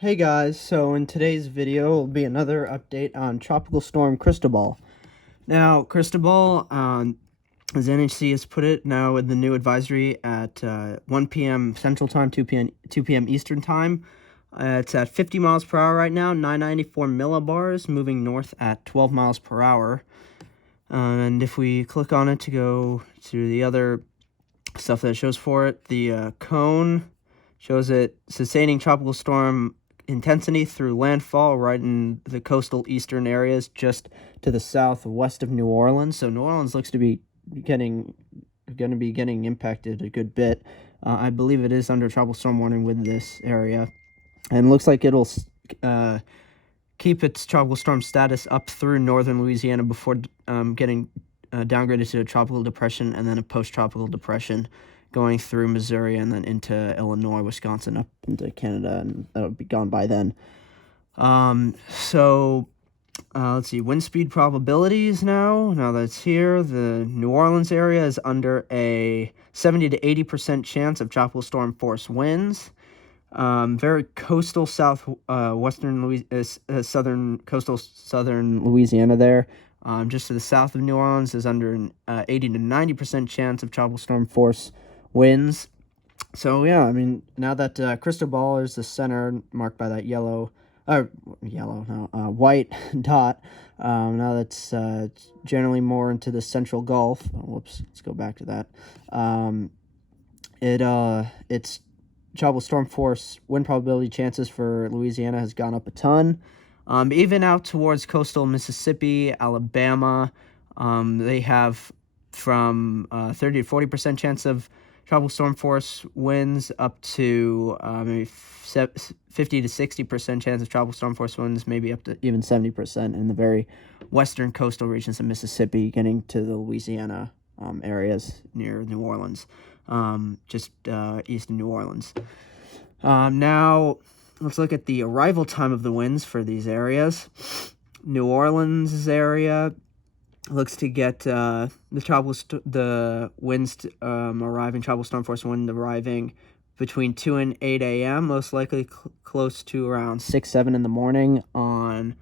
Hey guys, so in today's video will be another update on Tropical Storm Cristobal. Now, Cristobal, as NHC has put it, now with the new advisory at 1 p.m. Central Time, 2 p.m. Eastern Time. It's at 50 miles per hour right now, 994 millibars, moving north at 12 miles per hour. And if we click on it to go to the other stuff that it shows for it, the cone shows it sustaining tropical storm intensity through landfall right in the coastal eastern areas just to the southwest of New Orleans. So New Orleans looks to be getting impacted a good bit. I believe it is under tropical storm warning with this area, and looks like it'll keep its tropical storm status up through northern Louisiana before getting downgraded to a tropical depression and then a post-tropical depression, going through Missouri and then into Illinois, Wisconsin, up into Canada, and that'll be gone by then. Let's see, wind speed probabilities now that it's here. The New Orleans area is under a 70 to 80% chance of tropical storm force winds. Very coastal southern Louisiana there. Just to the south of New Orleans is under an 80 to 90% chance of tropical storm force winds. So yeah, I mean, now that Cristobal is the center marked by that white dot, now that's generally more into the central Gulf. Let's go back to that. It's tropical storm force wind probability chances for Louisiana has gone up a ton. Even out towards coastal Mississippi, Alabama, they have from 30 to 40% chance of tropical storm force winds up to maybe 50 to 60% chance of tropical storm force winds, maybe up to even 70% in the very western coastal regions of Mississippi, getting to the Louisiana areas near New Orleans, just east of New Orleans. Now, let's look at the arrival time of the winds for these areas. New Orleans area looks to get the winds arriving, tropical storm force wind arriving between 2 and 8 a.m., most likely close to around 6, 7 in the morning on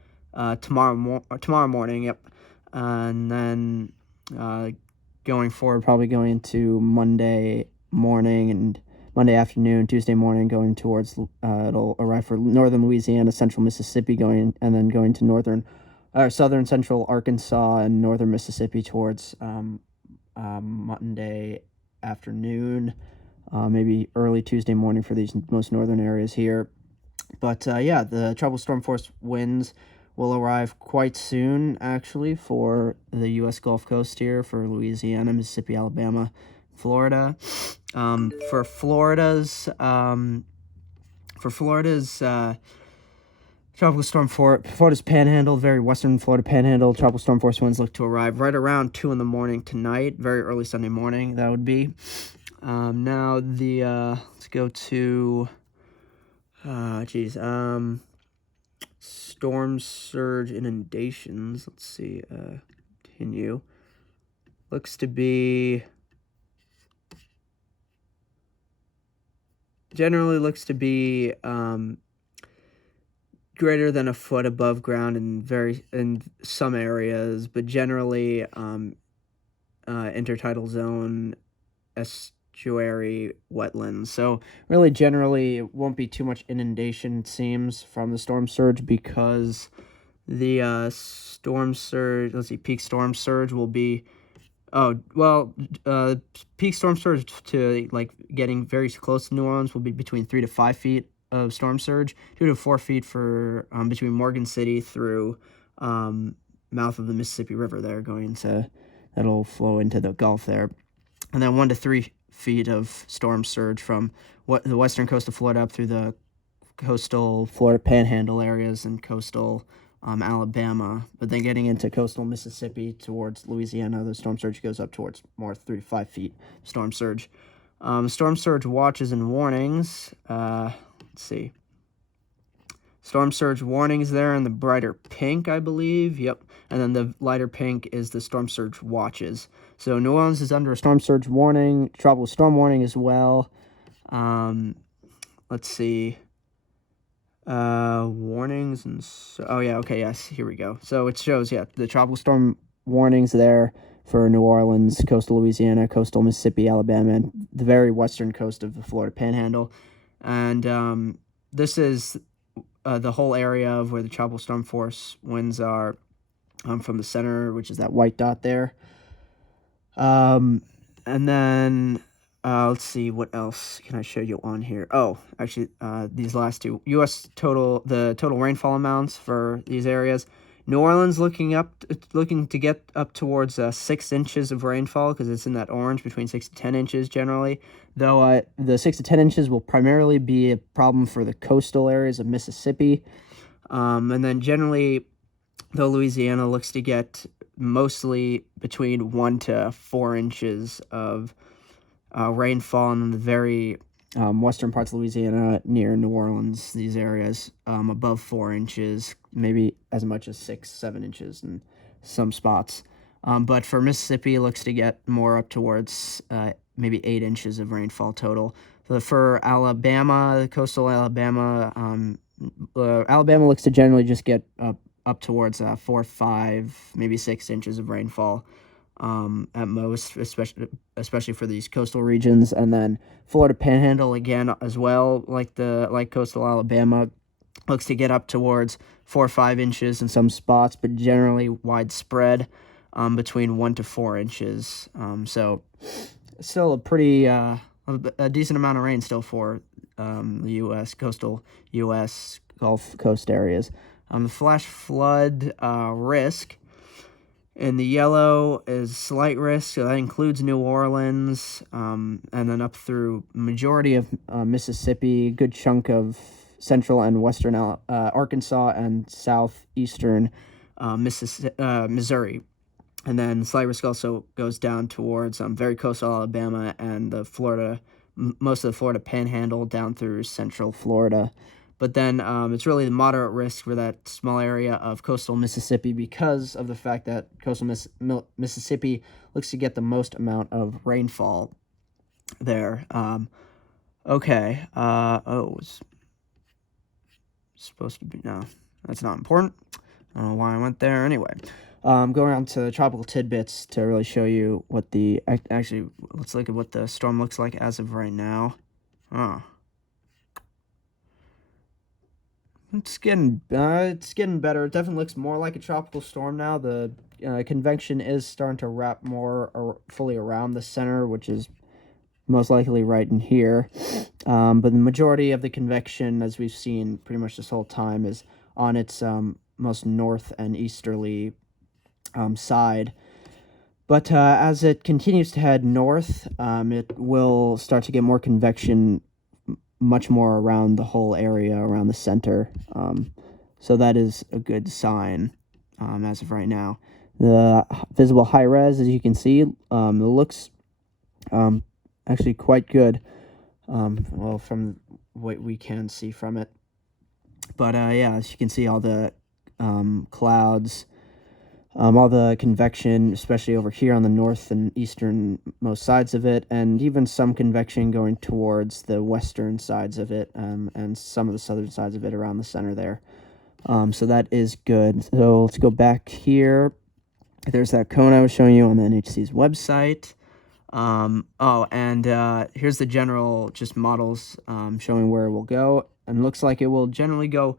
tomorrow morning, yep. And then going forward, probably going into Monday morning and Monday afternoon, Tuesday morning, going towards, it'll arrive for northern Louisiana, central Mississippi, and then going to southern central Arkansas and northern Mississippi towards Monday afternoon, maybe early Tuesday morning for these most northern areas here. But yeah, the tropical storm force winds will arrive quite soon, actually, for the U.S. Gulf Coast here, for Louisiana, Mississippi, Alabama, Florida. For Florida's tropical storm Florida's Panhandle, very western Florida Panhandle, tropical storm force winds look to arrive right around 2 in the morning tonight, very early Sunday morning, that would be. Now let's go to, storm surge inundations. Let's see, continue. Looks to be, greater than a foot above ground in some areas, but generally intertidal zone, estuary, wetlands. So really, generally, it won't be too much inundation, it seems, from the storm surge, because the storm surge, peak storm surge will be, peak storm surge to getting very close to New Orleans will be between 3 to 5 feet of storm surge, 2 to 4 feet for between Morgan City through mouth of the Mississippi River there, that'll flow into the Gulf there, and then 1 to 3 feet of storm surge from the western coast of Florida up through the coastal Florida Panhandle areas and coastal Alabama, but then getting into coastal Mississippi towards Louisiana, the storm surge goes up towards more 3 to 5 feet storm surge. Storm surge watches and warnings. Let's see. Storm surge warnings there in the brighter pink, I believe. Yep. And then the lighter pink is the storm surge watches. So New Orleans is under a storm surge warning, tropical storm warning as well. Let's see. Warnings and oh yeah, okay, yes, here we go. So it shows, yeah, the tropical storm warnings there for New Orleans, coastal Louisiana, coastal Mississippi, Alabama, and the very western coast of the Florida Panhandle. And this is the whole area of where the tropical storm force winds are, from the center, which is that white dot there. And then let's see, what else can I show you on here? Oh, actually, these last two U.S. the total rainfall amounts for these areas. New Orleans looking to get up towards 6 inches of rainfall because it's in that orange, between 6 to 10 inches generally. Though the 6 to 10 inches will primarily be a problem for the coastal areas of Mississippi, and then generally, though Louisiana looks to get mostly between 1 to 4 inches of rainfall in the very western parts of Louisiana near New Orleans, these areas, above 4 inches, maybe as much as 6, 7 inches in some spots. But for Mississippi, it looks to get more up towards maybe 8 inches of rainfall total. So for Alabama, coastal Alabama, Alabama looks to generally just get up towards 4, 5, maybe 6 inches of rainfall at most, especially for these coastal regions. And then Florida Panhandle again as well, like coastal Alabama, looks to get up towards 4 or 5 inches in some spots, but generally widespread between 1 to 4 inches. So still a pretty a decent amount of rain still for the U.S. coastal U.S. Gulf Coast areas. The flash flood risk in the yellow is slight risk, so that includes New Orleans, and then up through majority of Mississippi, good chunk of central and western Arkansas, and southeastern Missouri. And then slight risk also goes down towards very coastal Alabama and most of the Florida Panhandle down through central Florida. But then it's really the moderate risk for that small area of coastal Mississippi because of the fact that coastal Mississippi looks to get the most amount of rainfall there. Okay. It's supposed to be... No, that's not important. I don't know why I went there. Anyway, going on to tropical tidbits to really show you what actually, let's look at what the storm looks like as of right now. It's getting better. It definitely looks more like a tropical storm now. The convection is starting to wrap more fully around the center, which is most likely right in here. But the majority of the convection, as we've seen pretty much this whole time, is on its most north and easterly side. But as it continues to head north, it will start to get more convection much more around the whole area, around the center. So that is a good sign as of right now. The visible high res, as you can see, it looks actually quite good, well, from what we can see from it. But yeah, as you can see, all the clouds, all the convection, especially over here on the north and eastern most sides of it, and even some convection going towards the western sides of it, and some of the southern sides of it around the center there. So that is good. So let's go back here. There's that cone I was showing you on the NHC's website. Here's the general just models showing where it will go, and looks like it will generally go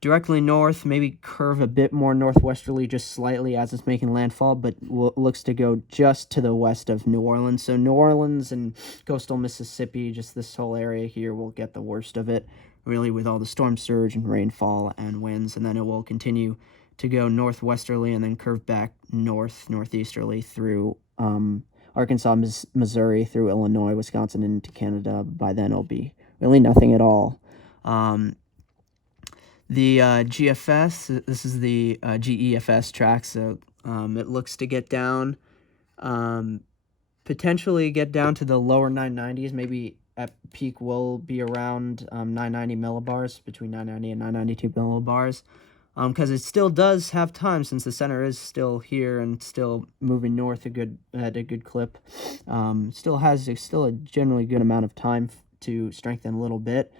directly north, maybe curve a bit more northwesterly just slightly as it's making landfall, but looks to go just to the west of New Orleans. So New Orleans and coastal Mississippi, just this whole area here, will get the worst of it, really, with all the storm surge and rainfall and winds, and then it will continue to go northwesterly and then curve back northeasterly through Arkansas, Missouri, through Illinois, Wisconsin, and into Canada. By then, it'll be really nothing at all. The GFS, this is the GEFS track, so it looks to get down, potentially get down to the lower 990s, maybe at peak will be around 990 millibars, between 990 and 992 millibars, because it still does have time, since the center is still here and still moving north at a good clip. Still has a generally good amount of time to strengthen a little bit.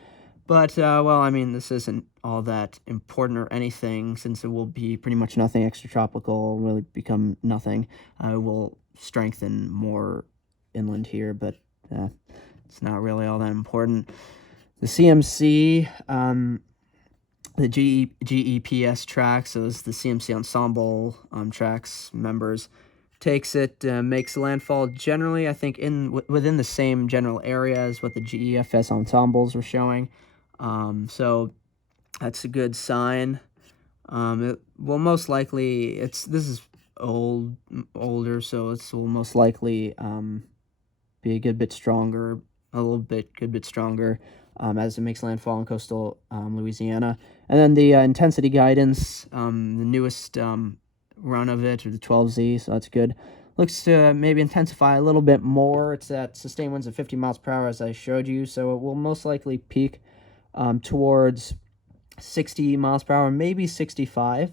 But, well, I mean, this isn't all that important or anything, since it will be pretty much nothing extratropical, really become nothing. It will strengthen more inland here, but it's not really all that important. The CMC, the GEPS track, so it's the CMC Ensemble tracks members, takes it, makes landfall generally, I think, within the same general area as what the GEFS ensembles were showing. So that's a good sign. It will most likely, this is older, so it will most likely be a good bit stronger, good bit stronger, as it makes landfall in coastal Louisiana. And then the intensity guidance, the newest run of it, or the 12Z, so that's good. Looks to maybe intensify a little bit more. It's at sustained winds of 50 miles per hour, as I showed you, so it will most likely peak towards 60 miles per hour, maybe 65.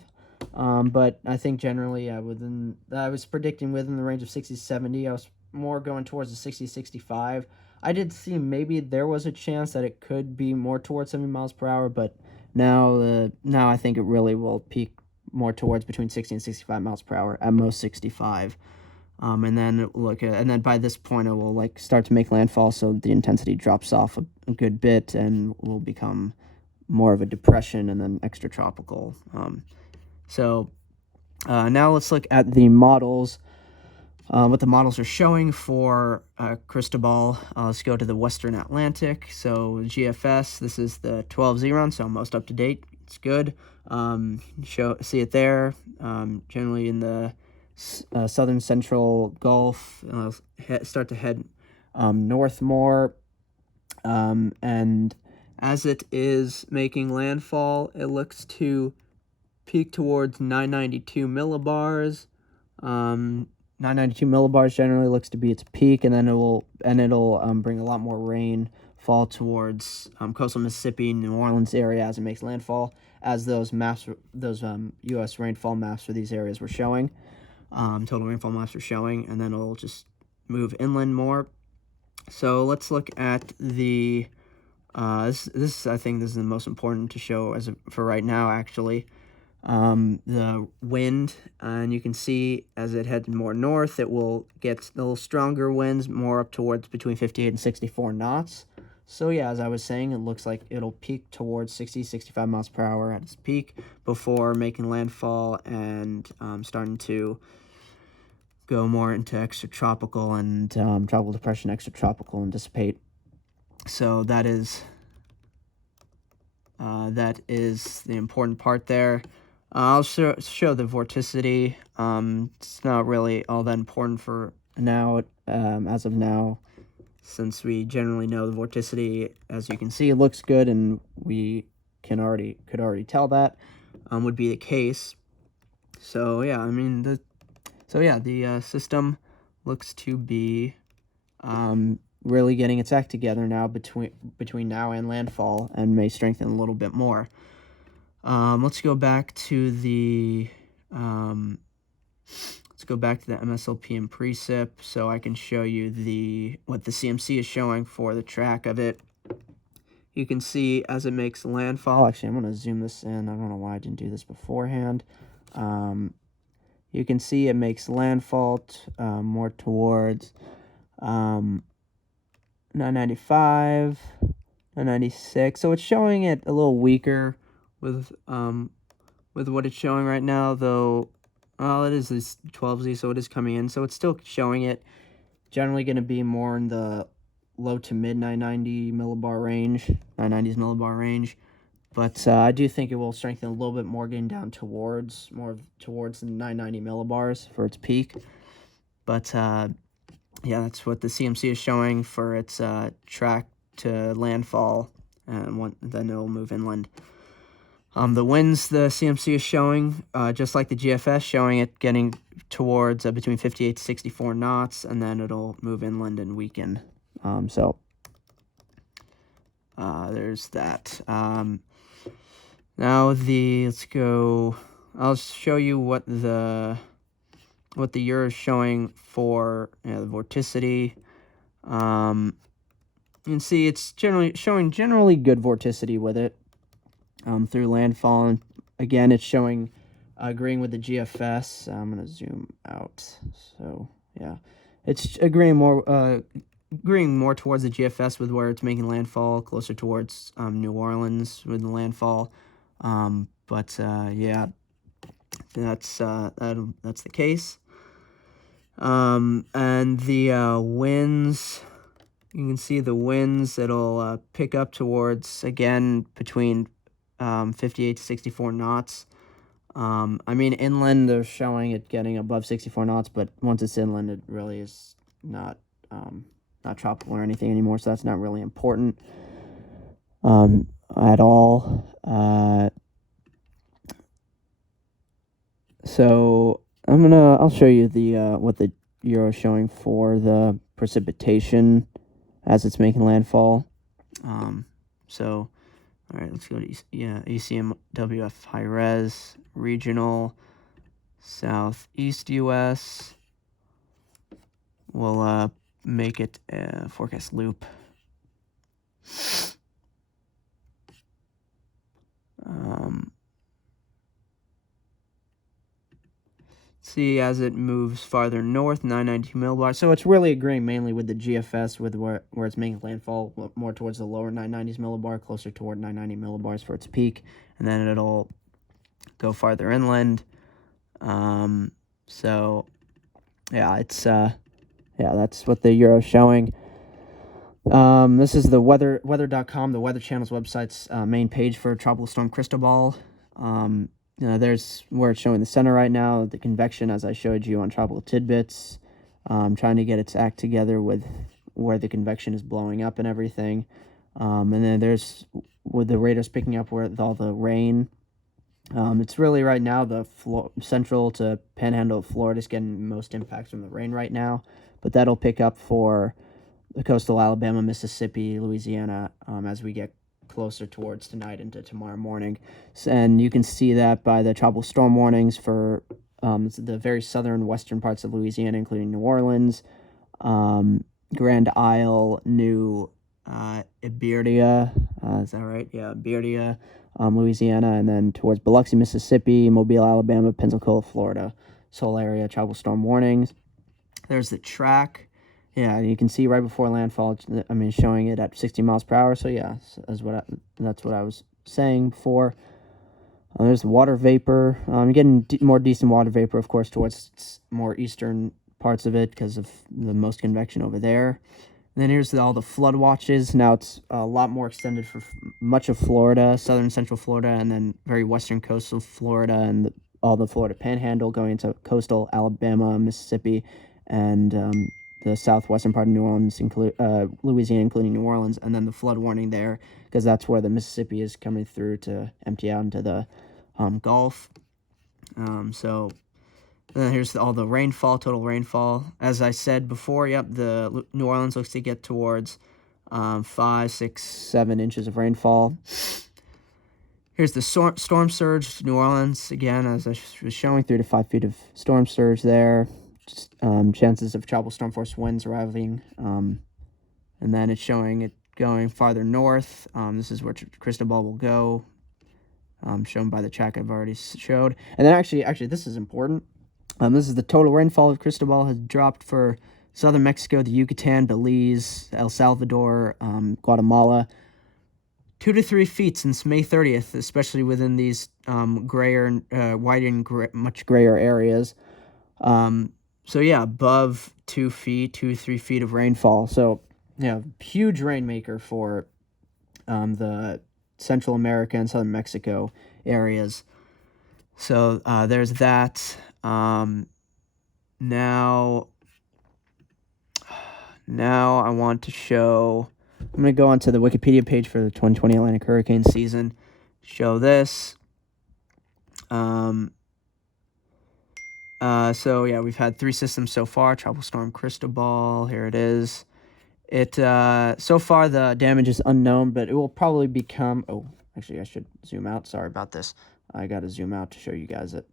But I think generally I was predicting within the range of 60 to 70. I was more going towards the 60 to 65. I did see maybe there was a chance that it could be more towards 70 miles per hour, but now I think it really will peak more towards between 60 and 65 miles per hour, at most 65. And then by this point it will start to make landfall, so the intensity drops off a good bit and will become more of a depression and then extratropical. So now let's look at the models, what the models are showing for Cristobal. Let's go to the Western Atlantic. So GFS, this is the 12Z run, so most up to date. It's good. See it there. Generally in the southern central Gulf, start to head north more, and as it is making landfall, it looks to peak towards 992 millibars. 992 millibars generally looks to be its peak, and then it'll bring a lot more rain fall towards coastal Mississippi, New Orleans area as it makes landfall, as those U.S. rainfall maps for these areas were showing. Total rainfall maps are showing, and then it'll just move inland more. So let's look at the I think this is the most important to show for right now, actually. The wind, and you can see as it heads more north, it will get a little stronger winds, more up towards between 58 and 64 knots. So yeah, as I was saying, it looks like it'll peak towards 60, 65 miles per hour at its peak before making landfall and starting to go more into extratropical and tropical depression, extratropical, and dissipate. So that is the important part there. I'll show the vorticity. It's not really all that important for now, as of now, since we generally know the vorticity. As you can see, it looks good, and we could already tell that would be the case. So yeah, I mean the system looks to be really getting its act together now between now and landfall, and may strengthen a little bit more. Let's go back to the MSLP and precip, so I can show you what the CMC is showing for the track of it. You can see as it makes landfall. Actually, I'm going to zoom this in. I don't know why I didn't do this beforehand. You can see it makes landfall more towards 995, 996. So it's showing it a little weaker with what it's showing right now, though. Well, it is this 12Z, so it is coming in. So it's still showing it. Generally going to be more in the low to mid 990 millibar range, 990s millibar range. But I do think it will strengthen a little bit more, getting down towards the 990 millibars for its peak. But yeah, that's what the CMC is showing for its track to landfall, and then it'll move inland. The winds the CMC is showing, just like the GFS, showing it getting towards between 58 to 64 knots, and then it'll move inland and weaken. So there's that. Now let's go. I'll show you what the year is showing for the vorticity. You can see it's showing generally good vorticity with it through landfall. And again, it's showing agreeing with the GFS. I'm going to zoom out. So, yeah. It's agreeing more towards the GFS with where it's making landfall, closer towards New Orleans with the landfall. Yeah, that's the case. And the winds, you can see the winds. It'll pick up towards, again, between 58 to 64 knots. I mean, inland they're showing it getting above 64 knots, but once it's inland, it really is not tropical or anything anymore, so that's not really important at all. So I'll show you the what the Euro is showing for the precipitation as it's making landfall. So, all right, let's go to ECMWF high res regional southeast U.S. We'll make it a forecast loop. See, as it moves farther north, 992 millibars. So it's really agreeing mainly with the GFS, with where it's making landfall, more towards the lower 990s millibar, closer toward 990 millibars for its peak, and then it'll go farther inland. So yeah, it's that's what the Euro's showing. This is the weather.com, the Weather Channel's website's main page for Tropical Storm Cristobal. There's where it's showing the center right now, the convection, as I showed you on Tropical Tidbits. Trying to get its act together with where the convection is blowing up and everything. And then there's with the radar's picking up where all the rain. It's really right now the central to panhandle of Florida is getting most impact from the rain right now, but that'll pick up for the coastal Alabama, Mississippi, Louisiana as we get closer towards tonight into tomorrow morning. And you can see that by the tropical storm warnings for the very southern western parts of Louisiana, including New Orleans, Grand Isle, New Iberia, is that right? Yeah, Iberia, Louisiana, and then towards Biloxi, Mississippi, Mobile, Alabama, Pensacola, Florida. This whole area, tropical storm warnings. There's the track. Yeah, you can see right before landfall, showing it at 60 miles per hour. So yeah, that's what I was saying before. There's the water vapor. You're getting more decent water vapor, of course, towards more eastern parts of it because of the most convection over there. And then here's all the flood watches. Now it's a lot more extended for much of Florida, southern central Florida, and then very western coastal Florida, and all the Florida Panhandle going into coastal Alabama, Mississippi, and the southwestern part of New Orleans, Louisiana, including New Orleans, and then the flood warning there, because that's where the Mississippi is coming through to empty out into the Gulf. So then here's all the rainfall, total rainfall. As I said before, the New Orleans looks to get towards 5, 6, 7 inches of rainfall. Here's the storm surge, New Orleans, again, as I was showing, 3 to 5 feet of storm surge there. Chances of tropical storm force winds arriving, and then it's showing it going farther north. This is where Cristobal will go, shown by the track I've already showed. And then actually, this is important. This is the total rainfall of Cristobal has dropped for southern Mexico, the Yucatan, Belize, El Salvador, Guatemala, 2 to 3 feet since May 30th, especially within these much grayer areas. So yeah, above 2 feet, 2 to 3 feet of rainfall. So yeah, huge rainmaker for the Central America and Southern Mexico areas. So there's that. Now I want to show. I'm going to go onto the Wikipedia page for the 2020 Atlantic hurricane season. Show this. So yeah, we've had 3 systems so far. Tropical Storm Cristobal, here it is. So far the damage is unknown, but it will probably become, actually I should zoom out. Sorry about this. I got to zoom out to show you guys it.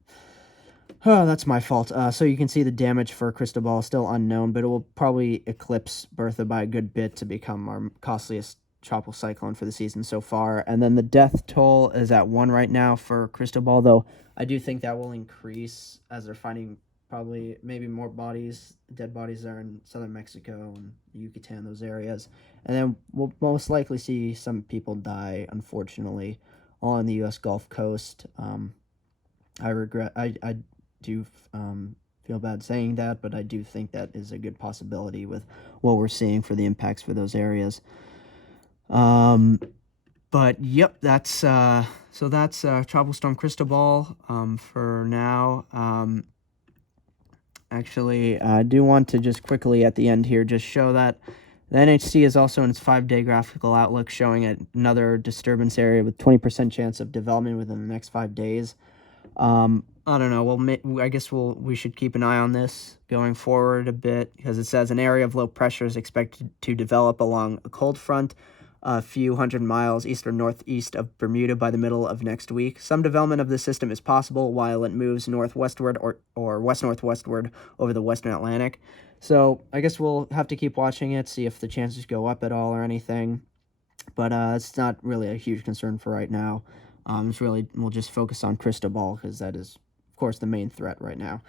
Oh, that's my fault. So you can see the damage for Cristobal is still unknown, but it will probably eclipse Bertha by a good bit to become our costliest tropical cyclone for the season so far. And then the death toll is at 1 right now for Cristobal, though I do think that will increase as they're finding probably maybe more dead bodies there in southern Mexico and Yucatan, those areas. And then we'll most likely see some people die, unfortunately, on the U.S. Gulf Coast. I do feel bad saying that, but I do think that is a good possibility with what we're seeing for the impacts for those areas. But yep, that's Tropical Storm Cristobal for now. Actually, I do want to just quickly at the end here just show that the NHC is also in its 5-day graphical outlook showing another disturbance area with 20% chance of development within the next 5 days. I don't know. Well, I guess we should keep an eye on this going forward a bit because it says an area of low pressure is expected to develop along a cold front a few hundred miles east or northeast of Bermuda by the middle of next week. Some development of the system is possible while it moves northwestward or west-northwestward over the western Atlantic. So I guess we'll have to keep watching it, see if the chances go up at all or anything. But it's not really a huge concern for right now. We'll just focus on Cristobal because that is, of course, the main threat right now.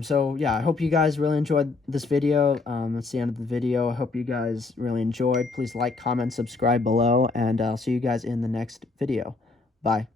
So yeah, I hope you guys really enjoyed this video. That's the end of the video. I hope you guys really enjoyed. Please like, comment, subscribe below, and I'll see you guys in the next video. Bye.